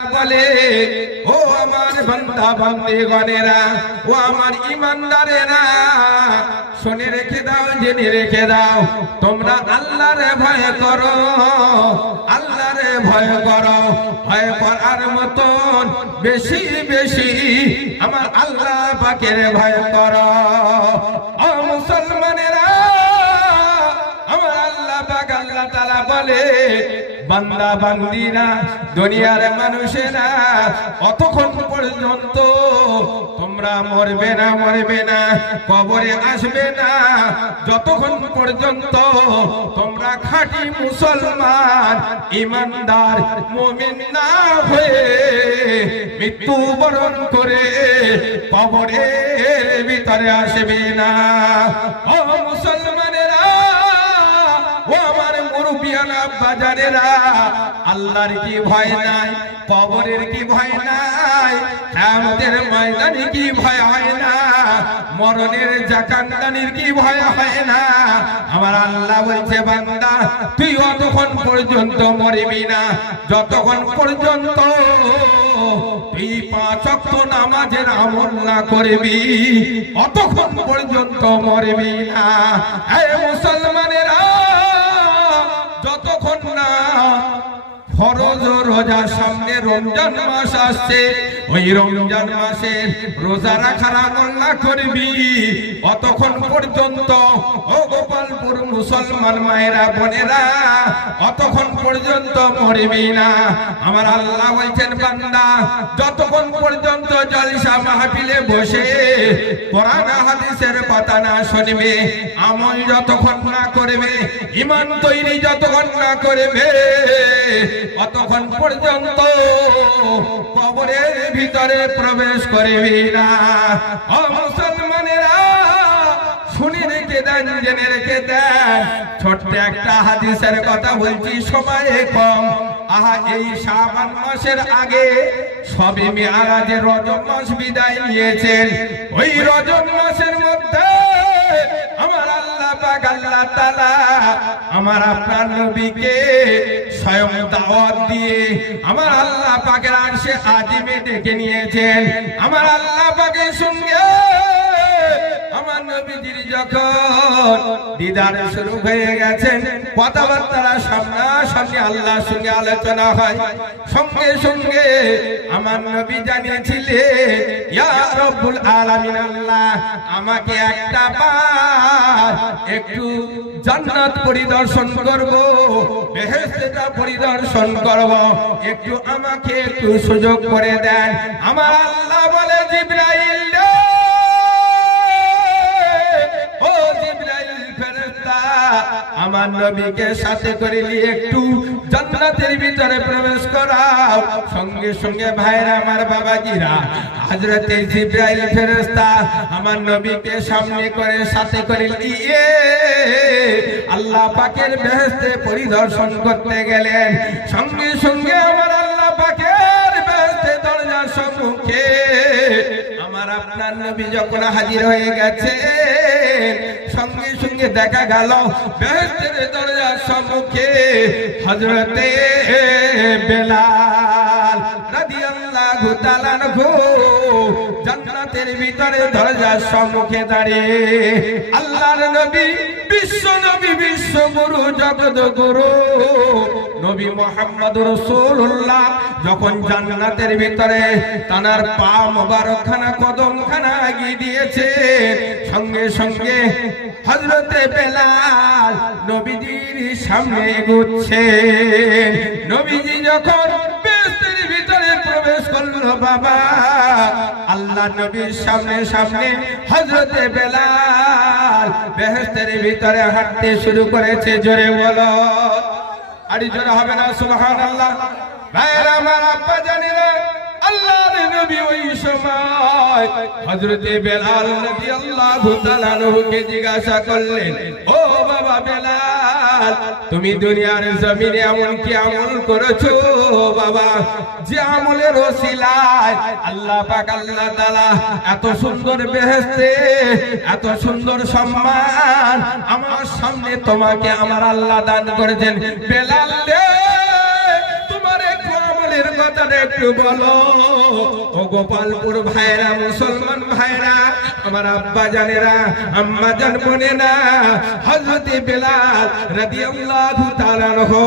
বলে, ও আমার বান্দা বান্দিগণেরা, ও আমার ঈমানদারেরা, শুনে রেখে দাও, জেনে রেখে দাও, তোমরা আল্লাহর ভয় করো, আল্লাহর ভয় করো। ভয় করার মতন বেশি বেশি আমার আল্লাহ পাকের ভয় করো। ও মুসলমানেরা, আমার আল্লাহ পাক আল্লাহ তাআলা বলে, বান্দা বান্দিরা, দুনিয়ার মানুষেরা, অতক্ষণ পর্যন্ত তোমরা মরবে না, মরবে না, কবরে আসবে না, যতক্ষণ পর্যন্ত তোমরা খাঁটি মুসলমান ঈমানদার মুমিন না হয়ে মৃত্যুবরণ করে কবরের ভিতরে আসবে না। ও মুসলমানেরা, ও আমার মুরব্বিয়ানা বাজারেরা, আল্লাহর কি ভয় নাই? কবরের কি ভয় নাই? কিয়ামতের ময়দানে কি ভয় হয় না? মরণের জাকান্দানির কি ভয় হয় না? আমার আল্লাহ বলছে, বান্দা তুই অতক্ষণ পর্যন্ত মরবি না যতক্ষণ পর্যন্ত তুই 5 ওয়াক্ত নামাজের আমল না করবি, অতক্ষণ পর্যন্ত মরবি না। হে মুসলমানেরা, যতক্ষণ না ফরজ রোজা সামনে রমজান মাস আসছে, ওই রমজান মাসে রোজা রাখার আমল না করবি, অতক্ষণ পর্যন্ত ও গোপালপুর মুসলমান মায়েরা বোনেরা, অতক্ষণ পর্যন্ত মরবি না। আমার আল্লাহ বলছেন, বান্দা যতক্ষণ পর্যন্ত জলসা মাহফিলে বসে কোরআন হাদিসের কথা না শুনবে, আমল যতক্ষণ না করবে, ঈমান তৈরি যতক্ষণ না করবে, অতক্ষণ পর্যন্ত কবরের ভিতরে প্রবেশ করবি না। ও মুসলমানেরা, শুনে রেখে দেন, জেনে রেখে দেন, ছোট্ট একটা হাদিসের কথা বলছি, সময় কম। আহা, এই শাবান মাসের আগে সবে মিরাজের রজব মাস বিদায় নিয়েছেন। ওই রজব মাসের মধ্যে আমার আল্লাহ পাক আল্লাহ তাআলা আমার আপনার নবীকে স্বয়ং দাওয়াত দিয়ে আমার আল্লাহ পাকের আরশে আজিমে ডেকে নিয়েছেন। আমার আল্লাহ পাকের সঙ্গে আমার নবীজির যখন দিদার শুরু হয়ে গেছেন, কথাবার্তা সামনাসামনি আল্লাহর সঙ্গে আলোচনা হয়, সঙ্গে সঙ্গে আমার নবী জানিয়েছিলেন, ইয়া রব্বুল আলামিন, আল্লাহ আমাকে একটা বার একটু জান্নাত পরিদর্শন করব, বেহেশতটা পরিদর্শন করব, একটু আমাকে একটু সুযোগ করে দেন। আমার আল্লাহ বলে, জিবরাইল আমার নবীকে সাথে করে নিয়ে একটু জান্নাতের ভিতরে প্রবেশ করাও। সঙ্গে সঙ্গে ভাইরা, আমার বাবাজিরা, হযরতে জিবরাইল ফেরেশতা আমার নবীকে সামনে করে সাথে করে নিয়ে আল্লাহ পাকের বেহেশতে পরিদর্শন করতে গেলেন। সঙ্গে সঙ্গে আমার আল্লাহ পাকের বেহেশতে দরজার সম্মুখে আমার আপনার নবী যখন হাজির হয়ে গেছে, সঙ্গে সঙ্গে দেখা গেল বেহেশতের দরজার সম্মুখে হযরতে বেলাল রাদিয়াল্লাহু তাআলা আনহু জান্নাতের ভিতরে দরজার সম্মুখে দাঁড়িয়ে আল্লাহর নবী, বিশ্ব নবী, বিশ্বগুরু, জগৎগুরু নবী মুহাম্মদুর রাসূলুল্লাহ যখন জান্নাতের ভিতরে তানার পা মোবারকখানা, কদমখানা এগিয়ে দিয়েছে, সঙ্গে সঙ্গে হযরতে বেলাল নবীজির সামনে এগোচ্ছে। নবীজি যখন বেহেশতের ভিতরে প্রবেশ করলো, বাবা আল্লাহ নবীর সামনে সামনে হযরতে বেলাল বেহেশতের ভিতরে হাঁটতে শুরু করেছে। জোরে বলো, আরে জোরে হবে না? সুবহানাল্লাহ। ভাইরা আমার, আব্বা জানেনা, আল্লাহর নবী ওই সময় হযরতে বেলাল রাদিয়াল্লাহু তাআলা আনহুকে জিজ্ঞাসা করলেন, ও বাবা বেলাল, তুমি দুনিয়ার জমিনে এমন কি আমল করেছো বাবা, যে আমলের ওসিলায় আল্লাহ পাক আল্লাহ তাআলা এত সুন্দর বেহেশতে, এত সুন্দর সম্মান আমার সামনে তোমাকে আমার আল্লাহ দান করেছেন? বেলাল রে, তোমার একটু আমলে মনের কথাটা একটু বলো। ও গোপালপুর ভাইরা, মুসলমান ভাইরা, আমার আব্বা জানেরা, আম্মা জান বোনেরা, হযরত বেলাল রাদিয়াল্লাহু তাআলা আনহু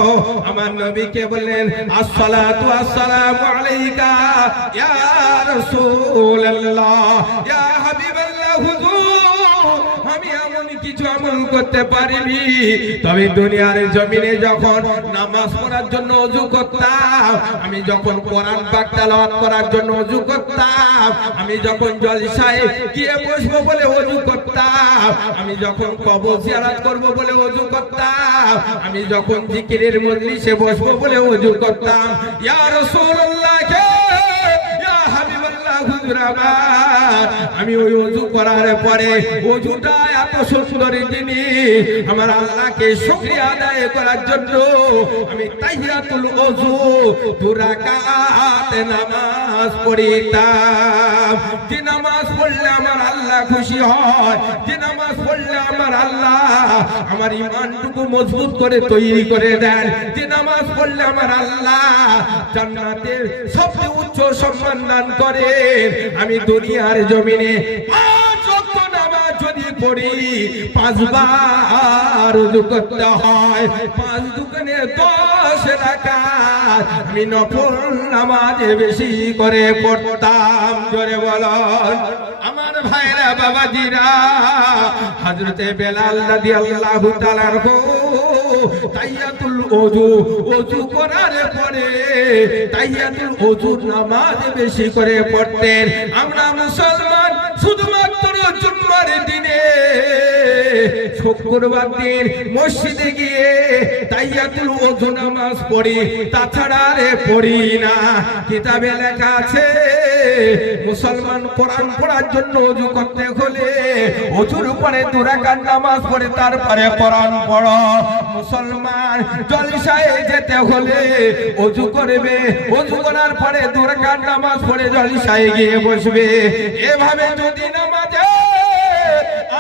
আমার নবীকে বললেন, আসসালাতু আসসালামু আলাইকা ইয়া রাসূলুল্লাহ, ইয়া হাবিবাল্লাহ, হুজুর আমি এমন কিছু আমল করতে পারিনি, তবে দুনিয়ার জমিনে যখন নামাজ পড়ার জন্য ওযু করতাম, আমি যখন কোরআন পাক তেলাওয়াত করার জন্য ওযু করতাম, আমি যখন জলসায় গিয়ে বসবো বলে ওযু করতাম, আমি যখন কবর জিয়ারত করব বলে ওযু করতাম, আমি যখন জিকিরের মজলিসে বসবো বলে ওযু করতাম। ইয়া রাসূলুল্লাহ, ইয়া হাবিবাল্লাহ, হুজুর আমার, আমি ওই ওযু করার পরে ওযুটা এত সুন্দর জিনিস, আমার আল্লাহকে শুকরিয়া আদায় করার জন্য আমি তাহিয়াতুল ওযু 2 রাকাত নামাজ পড়িতাম। যে নামাজ পড়লে আমার আল্লাহ খুশি হয়, যে নামাজ পড়লে আমার আল্লাহ আমার ঈমানটুকু মজবুত করে তৈরি করে দেন, যে নামাজ পড়লে আমার আল্লাহ জান্নাতের সবচেয়ে উচ্চ সম্মান দান করে। আমি দুনিয়ার জমিনে 5 ওয়াক্ত নামাজ যদি পড়ি 5 বার ওযু করতে হয়, 5 দুগুণে 10 রাকাত আমি নফল নামাজে বেশি করে পড়তাম। জোরে বলুন আমার ভাইরা, বাবাজিরা, হযরতে বেলাল রাদিয়াল্লাহু তাআলা আনহু তাহিয়াতুল ওযু, ওযু করার পরে তাহিয়াতুল ওযুর নামাজ বেশি করে পড়তেন। আমরা মুসলমান শুধুমাত্র জুম্মার দিনে, শুক্রবার দিন মসজিদে গিয়ে তাহিয়াতুল ওযু নামাজ পড়ি, তাছাড়া আর পড়ি না। কিতাবে লেখা আছে মুসলমান কোরআন পড়ার জন্য ওযু করতে হলে ওযুর উপরে 2 রাকাত নামাজ পড়ে তারপরে কোরআন পড়ো। মুসলমান জলসায় যেতে হলে ওযু করবে, ওযু করার পরে 2 রাকাত নামাজ পড়ে জলসায় গিয়ে বসবে। এভাবে যদি নামাজে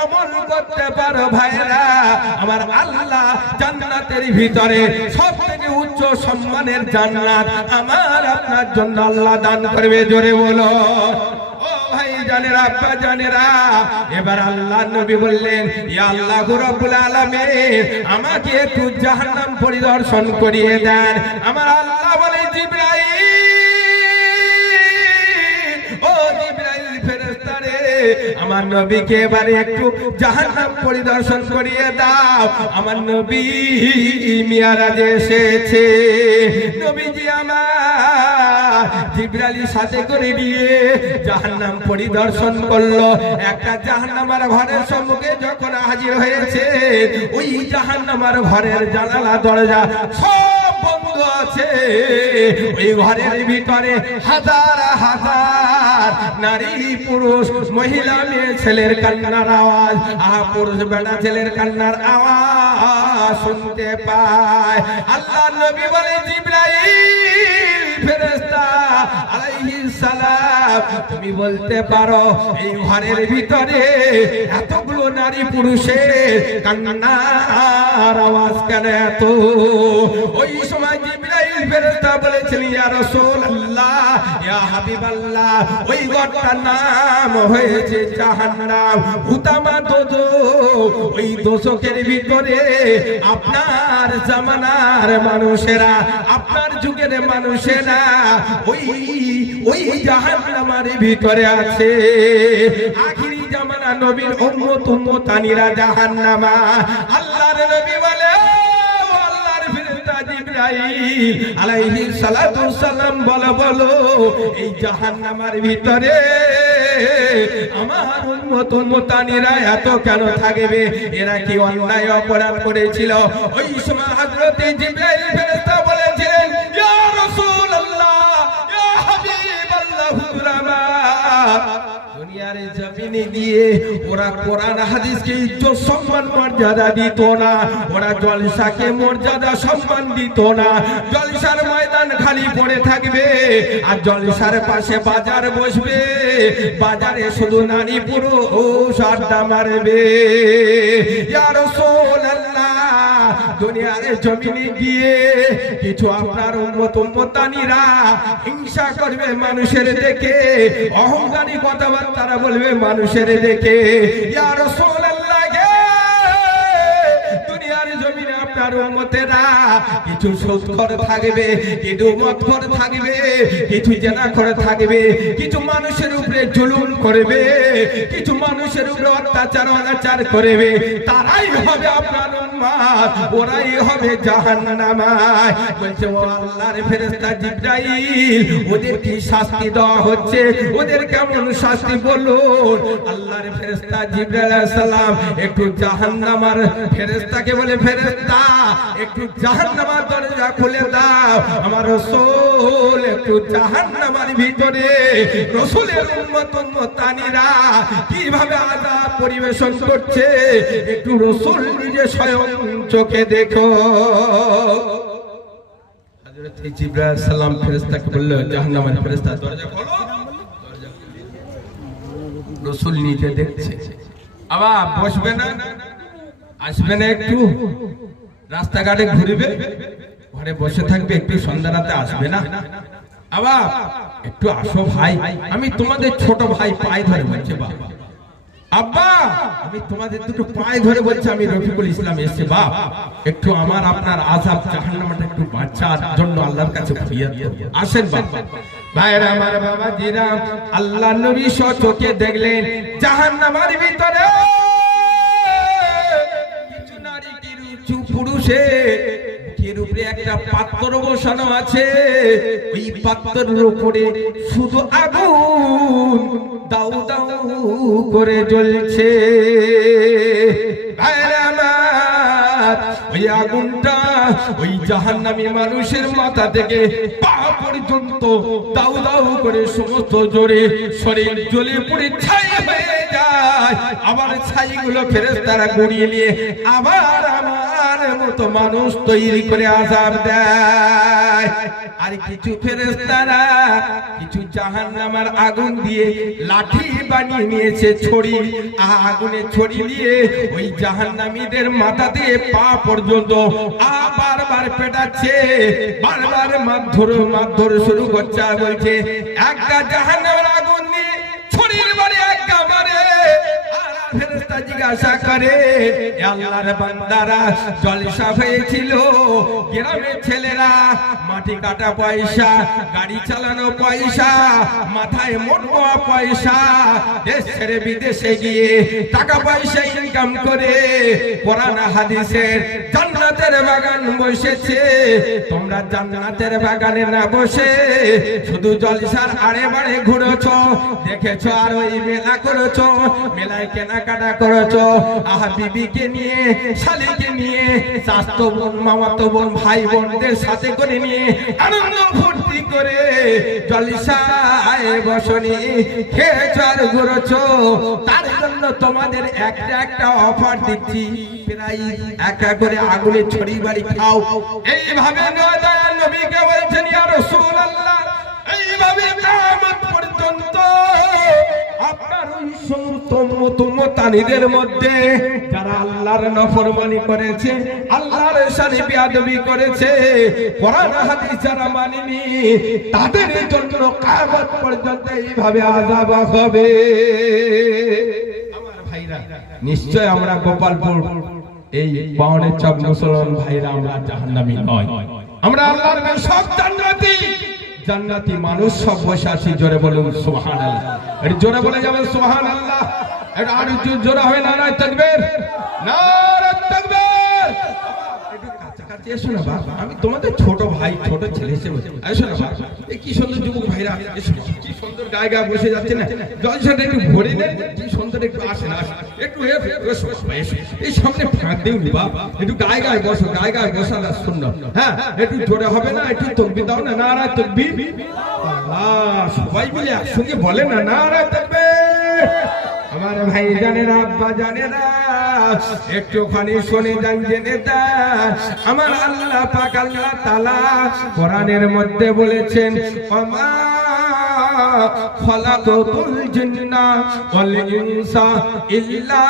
আমল করতে পারো ভাইরা, আমার আল্লাহ জান্নাতের ভিতরে সবথেকে উচ্চ সম্মানের জান্নাত আমার আপনার জন্য আল্লাহ দান করবে। জোরে বলো ও ভাই জানেরা, আব্বা জানেরা, এবার আল্লাহ নবী বললেন, ইয়া আল্লাহ রাব্বুল আলামিন, আমাকে একটু জাহান্নাম পরিদর্শন করিয়ে দেন। আমার আল্লাহ বলে, জিবরাইল, ও জিবরাইল ফেরেশতা রে, আমার নবীকে এবারে একটু জাহান্নাম পরিদর্শন করিয়ে দাও। আমার নবী মিরাজে এসেছে, নবীজি আমার জিবরাইল সাথে করে নিয়ে জাহান্নাম পরিদর্শন করলো। একটা জাহান্নামের ঘরের সম্মুখে যখন হাজির হয়েছে, ওই জাহান্নামের ঘরের জানালা দরজা সব বন্ধ আছে। ওই ঘরের ভিতরে হাজার হাজার নারী, পুরুষ, মহিলা, মেয়ে, ছেলের কান্নার আওয়াজ, পুরুষ বেটা ছেলের কান্নার আওয়াজ শুনতে পায়। আল্লাহ নবী বলে, জিবরাইল ফেরেশতা আলাইহিস সালাম, তুমি বলতে পারো এই ঘরের ভিতরে এতগুলো নারী পুরুষের কান্নার আওয়াজ কেন এত? ওই সময় জিবরাইল ফেরেশতা বলেছেন, ইয়া রাসূলুল্লাহ, ইয়া হাবিবাল্লাহ, ওই ঘরটার নাম হয়েছে জাহান্নাম, হুতামা দোজখ। ওই দোজখের ভিতরে আপনার জামানার মানুষেরা, আপনার যুগের মানুষেরা ওই জাহান্নামের ভিতরে আছে। আখিরি জামানা নবীর উম্মত উম্মতানিরা জাহান্নামা। আল্লাহর নবী বলে, ও আল্লাহর ফেরেশতা জিবরাইল আলাইহিস সালাতু ওয়াস সালাম, বলো এই জাহান্নামের ভিতরে আমার উম্মত উম্মতানিরা এত কেন থাকবে? এরা কি অন্যায় অপরাধ করেছিল? ওই সময় হযরত জিবরাইল ফেরেশতা বলেছিলেন, ইয়া রাসূলুল্লাহ, ইয়া হাবিবাল্লাহ, হুজুর আমার, দুনিয়ার জমিনে গিয়ে ওরা কোরআন হাদিসকে ইজ্জত সম্মান মর্যাদা দিত না, ওরা জলসাকে মর্যাদা সম্মান দিত না। জলসার ময়দান খালি পড়ে থাকবে আর জলসার পাশে বাজার বসবে, বাজারে শুধু নারী পুরুষ আড্ডা মারবে। ইয়া রাসূলুল্লাহ, দুনিয়ার জমিনে গিয়ে কিছু আপনার উম্মতানিরা হিংসা করবে মানুষের দেখে, অহংকারী কথাবার্তা বলবে মানুষের দেখে। ইয়া রাসূলুল্লাহ, দুনিয়ার জমিনে আপনার উম্মতেরা কিছু সুদখোর থাকবে, কিছু মদখোর থাকবে, কিছু জেনাখোর থাকবে, কিছু মানুষের উপরে জুলুম করবে, কিছু মানুষের উপরে অত্যাচার অনাচার করবে। তারাই হবে আপনার উম্মত, ওরাই হবে জাহান্নামায়। বলছে ও আল্লাহর ফেরেশতা জিবরাইল, ওদের কি শাস্তি দেওয়া হচ্ছে? ওদের কেমন শাস্তি বলুন। আল্লাহর ফেরেশতা জিবরাইল আলাইহিস সালাম একটু জাহান্নামের ফেরেশতাকে বলে, ফেরেশতা একটু জাহান্নামের দরজা খুলে দাও, আমার রাসূল একটু জাহান্নামের ভিতরে রাসূলের উম্মতানিরা কিভাবে আযাব পরিবেশন করছে একটু রাসূল নিজে স্বয়ং চোখে দেখো। হযরত জিবরাইল আলাইহিস সালাম ফেরেশতাকে বলল, জাহান্নামের ফেরেশতা দরজা খোলো। রাসূল নিজে দেখছে। আবার বসবে না, আসবে না, একটু রাস্তাঘাটে ঘুরবে, ঘরে বসে থাকবে, একটু সন্ধ্যা রাতে আসবে না। আবার একটু আসো ভাই, আমি তোমাদের ছোট ভাই, পায়ে ধরে বলছে বাবা, আব্বা আমি তোমাদের দুটো পায়ে ধরে বলছি, আমি রফিকুল ইসলাম এসেছি, বাপ একটু আমার আপনার আযাব জাহান্নামটা একটু বাঁচার জন্য আল্লাহর কাছে ফরিয়াদ করব, আসেন বাবা। ভাইরা আমার, বাবাজিরা, আল্লাহর নবী চোখে দেখলেন জাহান্নামের ভিতরে কিছু নারী, কিছু পুরুষের বুকের উপরে একটা পাত্র বসানো আছে, ওই পাত্রের উপরে শুধু আগুন দাউ দাউ করে জ্বলছে। ওই আগুনটা ওই জাহান্নামী মানুষের মাথা থেকে পা পর্যন্ত দাউ দাউ করে সমস্ত জোরে শরীর জ্বলে পুড়ে ছাই হয়ে যায়। আবার ছাইগুলো ফেরেশতারা গড়িয়ে নিয়ে আবার আমার মতো মানুষ তৈরি করে আযাব দেয়। আর কিছু ফেরেশতারা কিছু জাহান্নামের আগুন দিয়ে লাঠি বানিয়ে নিয়েছে, ছড়ি, আগুনে ছড়ি দিয়ে ওই জাহান্নামীদের মাথা দিয়ে পা পর্যন্ত বারবার পেটাচ্ছে, বারবার মারধর শুরু করছে। বলছে একটা জাহান্নামের আগুন দিয়ে ছড়ির বাড়ি একটা মারে। ফেরেশতা জিজ্ঞাসা করে, আল্লাহর বান্দারা জলসা হয়েছিল, গ্রামের ছেলেরা মাটি কাটা পয়সা, গাড়ি চালানো পয়সা, মাথায় মোটকোয়া পয়সা, দেশ ছেড়ে বিদেশে গিয়ে টাকা পয়সা ইনকাম করে কোরআন হাদিসের জান্নাতের বাগান বসেছে। তোমরা জান্নাতের বাগানে না বসে শুধু জলসার আড়ে বাড়ে ঘুরেছো, দেখেছো, আর ওই মেলা করেছো, মেলায় কেনাকাটা করেছো, আহা বিবিকে নিয়ে, শালিকে নিয়ে, চাচতো বোন, মামাতো বোন, ভাই বোনদের সাথে করে নিয়ে আনন্দ ফুর্তি করে জলসায় বসনি, খেয়েছো আর ঘুরেছো। তার জন্য তোমাদের একটা একটা অফার দিচ্ছি, প্রায় একা করে আগুনে ছড়ি বাড়ি খাও। এইভাবে নবীকে বলছেন, ইয়া রাসূলুল্লাহ, এইভাবে কিয়ামত পর্যন্ত আপনার ওই সমস্ত উম্মতানিদের মধ্যে যারা আল্লাহর নাফরমানি করেছে, আল্লাহর শানে বেয়াদবি করেছে, কোরআন হাদিস যারা মানেনি, তাদের জন্য কিয়ামত পর্যন্ত এইভাবে আযাব হবে। আমার ভাইরা, নিশ্চয় আমরা গোপালপুর এই বাউনের চক মুসলমান ভাইরা আমরা জাহান্নামী নয়, আমরা আল্লাহর সব জান্নাতি। জান্নাতি মানুষ সব বসে আছি, জোরে বলুন সুবহানাল্লাহ। এর জোরে বলে যাবেন সুবহানাল্লাহ। এটা আর জোরে হবে, নারায়ে তাকবীর, নারায়ে তাকবীর। একটু কাছাকাছি এসো না বাবা, আমি তোমাদের ছোট ভাই, ছোট ছেলে হিসেবে এসো না বাবা। এই কি সুন্দর যুবক ভাইরা, এসো, কি সুন্দর গায়ে গায়ে বসে যাচ্ছে না, জলসাটা একটু ভরে নেন, কি সুন্দর, একটু আসেন, আসেন একটু এসো, এই সামনে ফাঁক দিউনি বাবা, একটু গায়ে গায়ে বসো, গায়ে গায়ে বসালা সুন্দর। হ্যাঁ, একটু জোরে হবে না, একটু তাকবীর দাও না, নারায়ে তাকবীর। আল্লাহ, সবাই মিলে একসঙ্গে বলে না, নারায়ে তাকবীর। আমার ভাই জানেরা, আব্বা জানেরা, একটুখানি শুনে যান, জেনে যান। আমার আল্লাহ পাক, আল্লাহ তাআলা কোরআনের মধ্যে বলেছেন, ওমা খালাকাতুল জিন্না ওয়াল ইনসা ইল্লা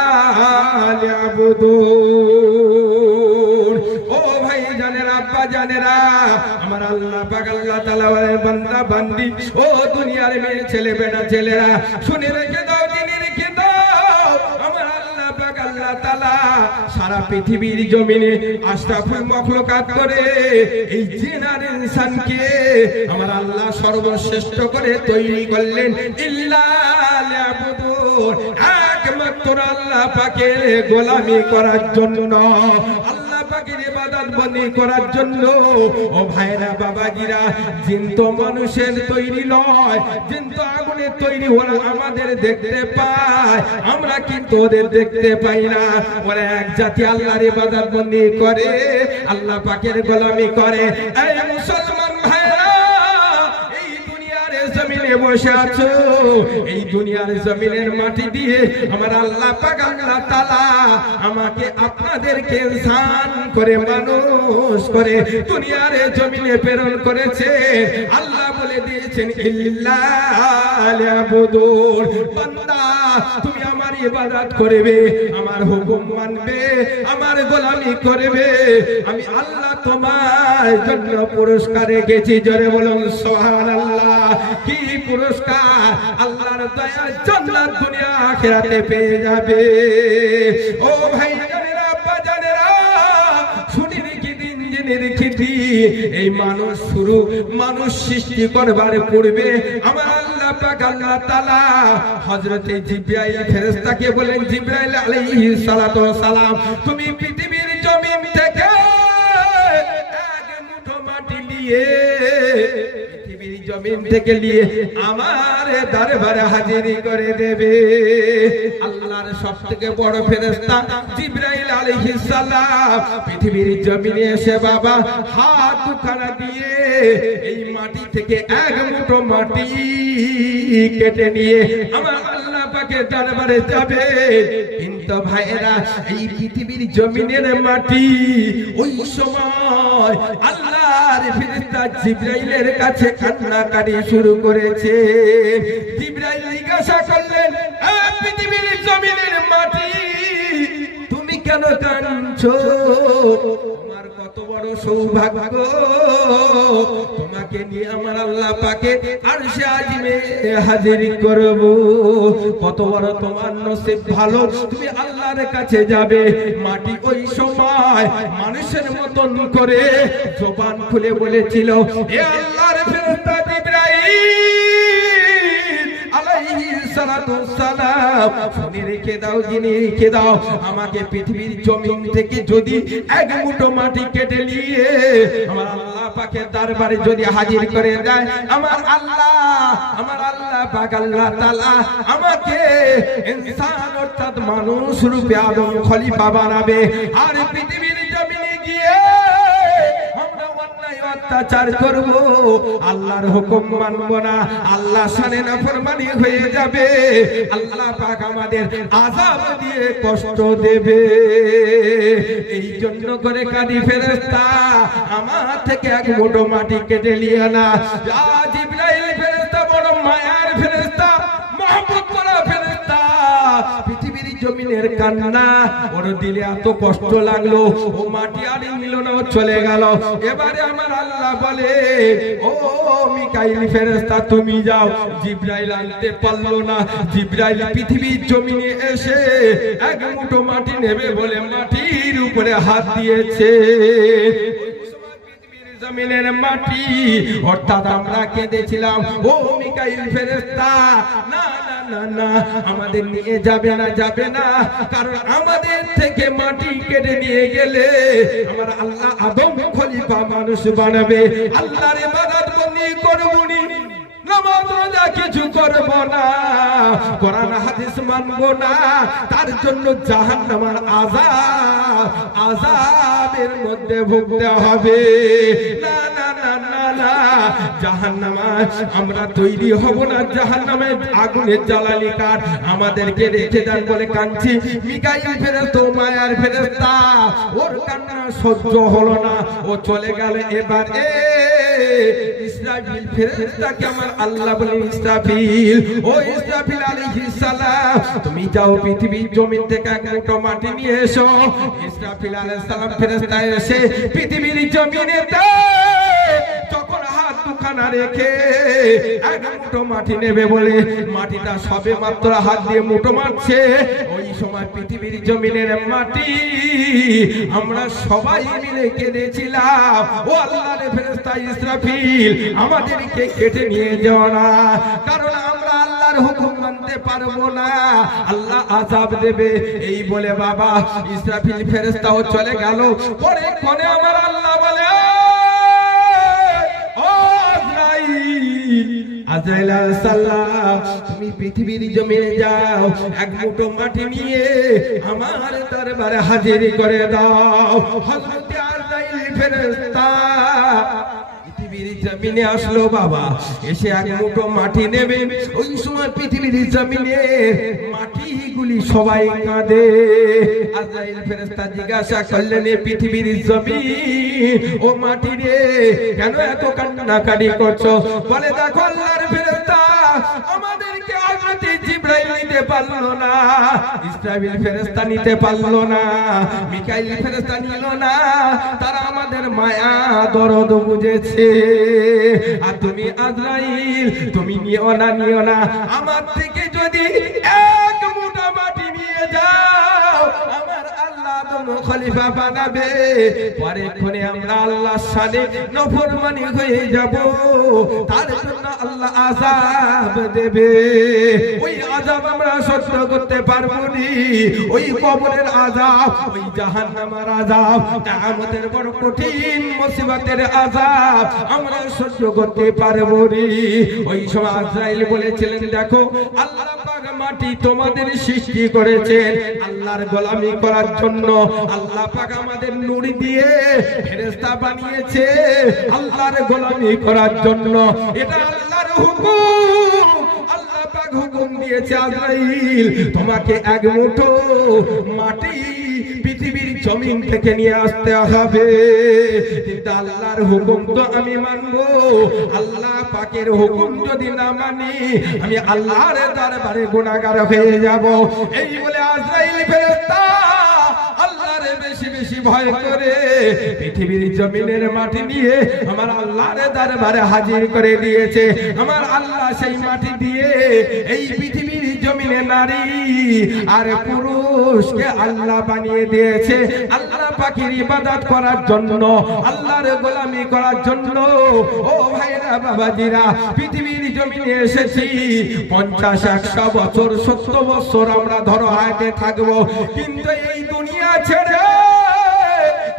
লিয়াবুদুন। ও ভাই জানেরা, আব্বা জানেরা, আমার আল্লাহ পাক আল্লাহ তাআলা বলেন বান্দা বান্দি, ও দুনিয়ার মেয়ে ছেলে বেটা ছেলেরা, শুনে রেখে দাও, জেনে রেখে দাও, আমার আল্লাহ পাক আল্লাহ তাআলা সারা পৃথিবীর জমিনে আশরাফুল মাখলুকাত করে এই জিন আর ইনসানকে আমার আল্লাহ সর্বশ্রেষ্ঠ করে তৈরি করলেন ইল্লা লিয়াবুদুন, একমাত্র আল্লাহ পাকের গোলামি করার জন্য, আল্লাহ পাকের ইবাদত বন্দি করার জন্য। ও ভাইরা বাবাজিরা, জিন তো মানুষের তৈরি নয়, জিন তো আগুনের তৈরি, ওরা আমাদের দেখতে পায়, আমরা কিন্তু ওদের দেখতে পাই না। ওরা এক জাতি আল্লাহর ইবাদত বন্দি করে, আল্লাহ পাকের গোলামি করে। এই মুসলমান ভাইরা, এই দুনিয়ার জমিনে বসে আছো, এই দুনিয়ার জমিনের মাটি দিয়ে আমার আল্লাহ পাক আল্লাহ তাআলা আমাকে আপনাদেরকে ইনসান করে মানুষ করে দুনিয়ার জমিনে প্রেরণ করেছে। আল্লাহ বলে দিয়েছেন ইল্লা লিয়াবুদুন, বান্দা তুমি আমার ইবাদত করবে, আমার হুকুম মানবে, আমার গোলামি করবে, আমি আল্লাহ তোমার জন্য পুরস্কার রেখেছি। জোরে বলুন সুবহানাল্লাহ। কি পুরস্কার? আল্লাহর দয়া, জান্নাত দুনিয়া আখিরাতে পেয়ে যাবে। ও ভাই জানেরা, আব্বা জানেরা, শুনে রেখে দিন, জেনে রেখে দিন, এই মানুষ সৃষ্টি করবার পূর্বে আমার আল্লাহ পাক আল্লাহ তাআলা হযরতে জিবরাইল ফেরেশতাকে বলেন, জিবরাইল আলাইহিস সালাতু ওয়াস সালাম, তুমি পৃথিবীর জমিন থেকে এক মুঠো মাটি নিয়ে, পৃথিবীর জমিন থেকে নিয়ে আমার দরবারে হাজিরি করে দেবে। আল্লাহর সবথেকে বড় ফেরেশতা জিবরাইল আলাইহিস সালাম পৃথিবীর জমিনে এসে বাবা হাত দুখানা দিয়ে এই মাটি থেকে এক মুঠো মাটি কেটে নিয়ে আমার আল্লাহ পাকের দরবারে যাবে। কিন্তু ভাইরা, এই পৃথিবীর জমিনের মাটি ওই সময় আল্লাহর ফেরেশতা জিবরাইলের কাছে কান্নাকাটি শুরু করেছে। জিবরাইল জিজ্ঞাসা করলেন, পৃথিবীর জমিনের মাটি তুমি কেন কাঁদছো? তোমার কত বড় সৌভাগ্য, তোমাকে নিয়ে আমার আল্লাহ পাকে আরশে আজিমে হাজির করব। কত বড় তোমার নসিব ভালো, তুমি আল্লাহর কাছে যাবে। মাটি ওই সময় মানুষের মতন করে জবান খুলে বলেছিল, এ আল্লাহর ফেরেশতা জিবরাইল আলাইহিস সালাতু ওয়াস সালাম, শুনে রেখে দাও, জেনে রেখে দাও, আমাকে পৃথিবীর জমিন থেকে যদি এক মুঠো মাটি কেটে নিয়ে আমার আল্লাহ পাকের দরবারে যদি হাজির করে দেয়, আমার আল্লাহ পাক আল্লাহ তাআলা আমাকে ইনসান অর্থাৎ মানুষ রূপে আদম খলিফা বানাবে। আর পৃথিবীর জমিনে গিয়ে আমরা অন্যায় অত্যাচার করব, আল্লাহর হুকুম মানব না, আল্লাহ শানে নাফরমানি হয়ে যাবে, আল্লাহ পাক আমাদের আযাব দিয়ে কষ্ট দেবে। এই জন্য করে কাঁদি ফেরেশতা, আমার থেকে এক মুঠো মাটি কেটে নিয়ে না। জিবরাইল ফেরেশতা বড় মায়ার ফেরেশতা, মহব্বত করা ফেরেশতা। পৃথিবীর জমিনের কান্না ওর দিলে এত কষ্ট লাগলো, ও মাটি আর নিল না, ও চলে গেল। এবারে আমার আল্লাহ বলে, ও মিকাইল ফেরেশতা তুমি যাও। জিবরাইল আনতে পারলো না। জিবরাইল পৃথিবীর জমিনে এসে এক মুঠো মাটি নেবে বলে মাটির উপরে হাত দিয়েছে। জমিনের মাটি অর্থাৎ আমরা কেঁদেছিলাম, ও মিকাইল ফেরেশতা না না না না, আমাদের নিয়ে যাবে না, যাবে না, কারণ আমাদের থেকে মাটি কেটে নিয়ে গেলে আমার আল্লাহ আদম খলিফা মানুষ বানাবে, আল্লাহর ইবাদত বন্দি করব নি, নামাজ রোজা কিছু করব না, কোরআন হাদিস মানব না, তার জন্য জাহান্নামের আযাবের মধ্যে ভুগতে হবে। না না না না না, জাহান্নামে আমরা তৈরি হব না, জাহান্নামের আগুনে জ্বালানি কাঠ আমাদেরকে রেখে দেন বলে কাঁদছি। মিকাইল ফেরেশতা মায়ার ফেরেশতা, ওর কান্না সহ্য হলো না, ও চলে গেল। এবার ইসরাফিল ফেরেশতাকে আমার আল্লাহ বলে, ইসরাফিল, ও ইসরাফিল আলাইহিস সালাম, তুমি যাও পৃথিবীর জমিন থেকে এক মুঠো মাটি নিয়ে এসো। ইসরাফিল আলাইহিস সালাম ফেরেশতা এসে পৃথিবীর জমিনেতে যখন হাত দুখানা রেখে এক মুঠো মাটি নেবে বলে মাটিটা সবে মাত্র হাত দিয়ে মুঠো মারছে, ওই সময় পৃথিবীর জমিনের মাটি আমরা সবাই মিলে কেঁদেছিলাম, ও আল্লাহর ফেরেশতা ইসরাফিল, আমাদেরকে কেটে নিয়ে যাও না, কারণ আমরা আল্লাহর হুকুম মানতে পারবো না, আল্লাহ আযাব দেবে। এই বলে বাবা ইসরাফিল ফেরেশতাও চলে গেল। পরে কোনে আমার আল্লাহ বলে, আজরাইল আলাইহিস সালাম, তুমি পৃথিবীর জমিনে যাও, এক মুঠো মাটি নিয়ে আমার দরবারে হাজির করে দাও। হযরত আজরাইল ফেরেশতা পৃথিবীর জমিনে আসলো বাবা, এসে এক মুঠো মাটি নেবে। ওই সময় পৃথিবীর জমিনে মাটিগুলি সবাই কাঁদে। আজরাইল ফেরেশতা জিজ্ঞাসা করলেন, পৃথিবীর জমিন, ও মাটি রে, কেন এত কান্নাকাটি করছো? বলে, দেখো আল্লাহর ফেরেশতা, আমাদেরকে হযরত জিবরাইল নিতে পারলো না, ইসরাফিল ফেরেশতা নিতে পারলো না, মিকাইল ফেরেশতা নিল না, তারা আমাদের মায়া দরদ বুঝেছে। আর তুমি আজরাইল, তুমি নিও না, আমার থেকে যদি এক মুঠো মাটি নিয়ে যাও, আমার আল্লাহ তোমাকে খলিফা বানাবে, পরে কোনে আমরা আল্লাহর শানে নফরমানি হয়ে যাব, তার জন্য আল্লাহ আযাব দেবে। ওই আযাব আমরা সহ্য করতে পারবো না, ওই কবরের আযাব, ওই জাহান্নামের আযাব, কিয়ামতের বড় কঠিন মুসিবতের আযাব আমরা সহ্য করতে পারবো না। ওই সময় আজরাইল বলেছিলেন, দেখো আল্লাহ পাক মাটি তোমাদের সৃষ্টি করেছেন আল্লাহর গোলামি করার জন্য, আল্লাহ পাক আমাদের নূর দিয়ে ফেরেশতা বানিয়েছে আল্লাহর গোলামি করার জন্য, এটা আল্লাহর হুকুম। আল্লাহ পাক হুকুম দিয়েছে, আজরাইল তোমাকে এক মুঠো মাটি পৃথিবীর জমিন থেকে নিয়ে আসতে হবে, কিন্তু আল্লাহর হুকুম তো আমি মানবো, আল্লাহ পাকের হুকুম যদি না মানি আমি আল্লাহর দরবারে গুনাহগার হয়ে যাব। এই বলে আজরাইল ফেরেশতা আল্লাহর বেশি বেশি ভয় করে পৃথিবীর জমিনের মাটি নিয়ে আমার আল্লাহর দরবারে হাজির করে দিয়েছে। আমার আল্লাহ সেই মাটি দিয়ে এই পৃথিবীর জমিনে নারী আর পুরুষকে আল্লাহ বানিয়ে দিয়েছে আল্লাহ পাকের ইবাদত করার জন্য, আল্লাহর গোলামি করার জন্য। ও ভাইরা বাবাজিরা, পৃথিবীর জমিনে এসেছি 50-100 বছর 70 বছর আমরা ধরো হায়াতে থাকবো, কিন্তু এই দুনিয়া ছেড়ে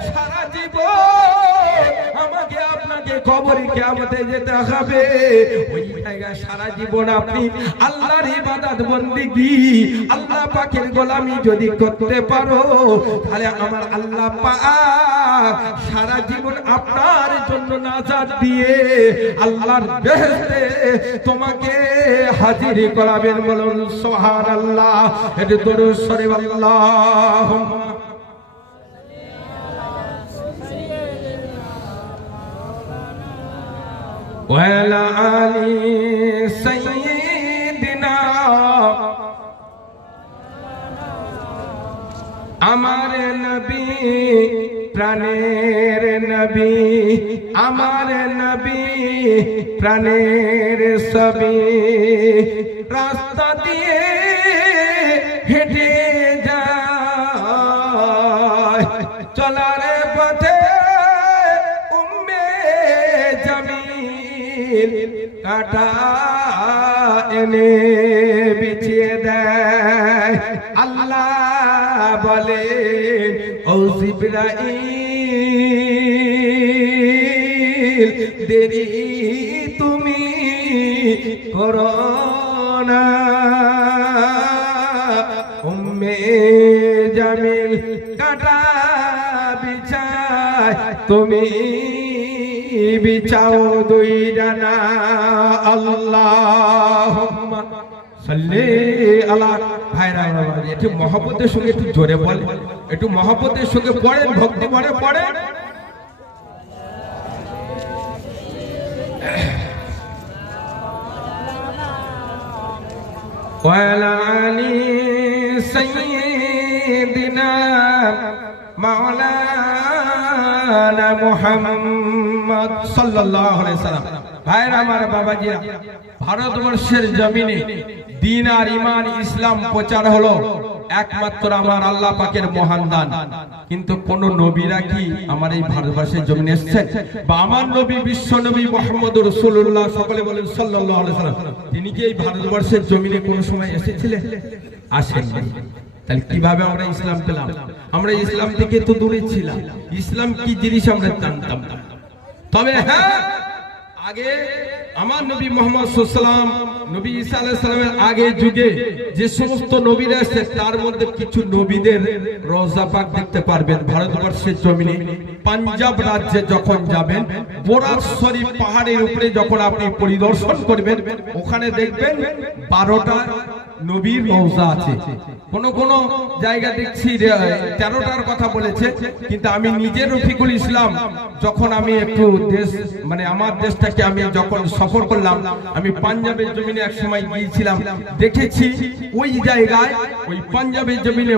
সারা জীবন আমাকে আপনাকে কবরে কিয়ামতে যেতে হবে। ওই জায়গায় সারা জীবন আপনি আল্লাহর ইবাদত বন্দেগী আল্লাহ পাকের গোলামি যদি করতে পারো, তাহলে আমার আল্লাহ পাক সারা জীবন আপনার জন্য নাজাত দিয়ে আল্লাহর বেহেশতে তোমাকে হাজির করাবেন। বলুন সুবহানাল্লাহ। এটা দরুদ শরীফ আল্লাহুম্মা ওয়ালা আলি সাইয়্যিদিনা। আমার নবী প্রাণের নবী, আমার নবী প্রাণের ছবি, রাস্তা দিয়ে হেঁটে যায় চলার পথে উম্মে জামিল কাটা এনে বিছিয়ে দেয়। আল্লাহ বলে, ও জিবরাইল দেরি তুমি করো না, উম্মে জামিল কাটা বিছায় তুমি বিছাও দুই ডানা। আল্লাহুম্মা সাল্লি আলা। ভাইরা একটু মহব্বতের সঙ্গে একটু জোরে বলেন, একটু মহব্বতের সঙ্গে পড়েন, ভক্তি ভরে পড়েন। وعلى آل سيدنا مولانا محمد সাল্লাল্লাহু আলাইহি সাল্লাম। ভাইরা আমার, বাবাজিরা, ভারতবর্ষের জমিনে দ্বীন আর ঈমান ইসলাম প্রচার হলো একমাত্র আমার আল্লাহ পাকের মহান দান। কিন্তু কোন নবীরা কি আমার এই ভারতবর্ষের জমিনে এসেছেন? বা আমার নবী বিশ্ব নবী মুহাম্মদুর রাসূলুল্লাহ, সকলে বলেন সাল্লাল্লাহু আলাইহি সাল্লাম, তিনি কি এই ভারতবর্ষের জমিনে কোন সময় এসেছিলেন? আসেননি। তাহলে কিভাবে আমরা ইসলাম পেলাম? আমরা ইসলাম থেকে তো দূরে ছিলাম। ইসলাম কি জিনিস আমরা জানতাম না। তবে হ্যাঁ, আগে আমার নবী মুহাম্মদ সাল্লাল্লাহু আলাইহি ওয়াসাল্লাম, নবী ঈসা আলাইহিস সালামের আগে যুগে যে সমস্ত নবীরা এসেছে, তার মধ্যে কিছু নবীদের রওজা পাক দেখতে পারবেন ভারতবর্ষের জমিনে। পাঞ্জাব রাজ্যে যখন যাবেন, বোরাক শরীফ পাহাড়ের উপরে যখন আপনি পরিদর্শন করবেন, ওখানে দেখবেন 12টা নবীর রওজা আছে। কোন কোন জায়গা দেখছি 13টার কথা বলেছে, কিন্তু আমি নিজে রফিকুল ইসলাম, যখন আমি একটু দেশ মানে আমার দেশটাকে আমি যখন সফর করলাম, আমি পাঞ্জাবের জমিনে এক সময় গিয়েছিলাম, দেখেছি ওই জায়গায় ওই পাঞ্জাবের জমিনে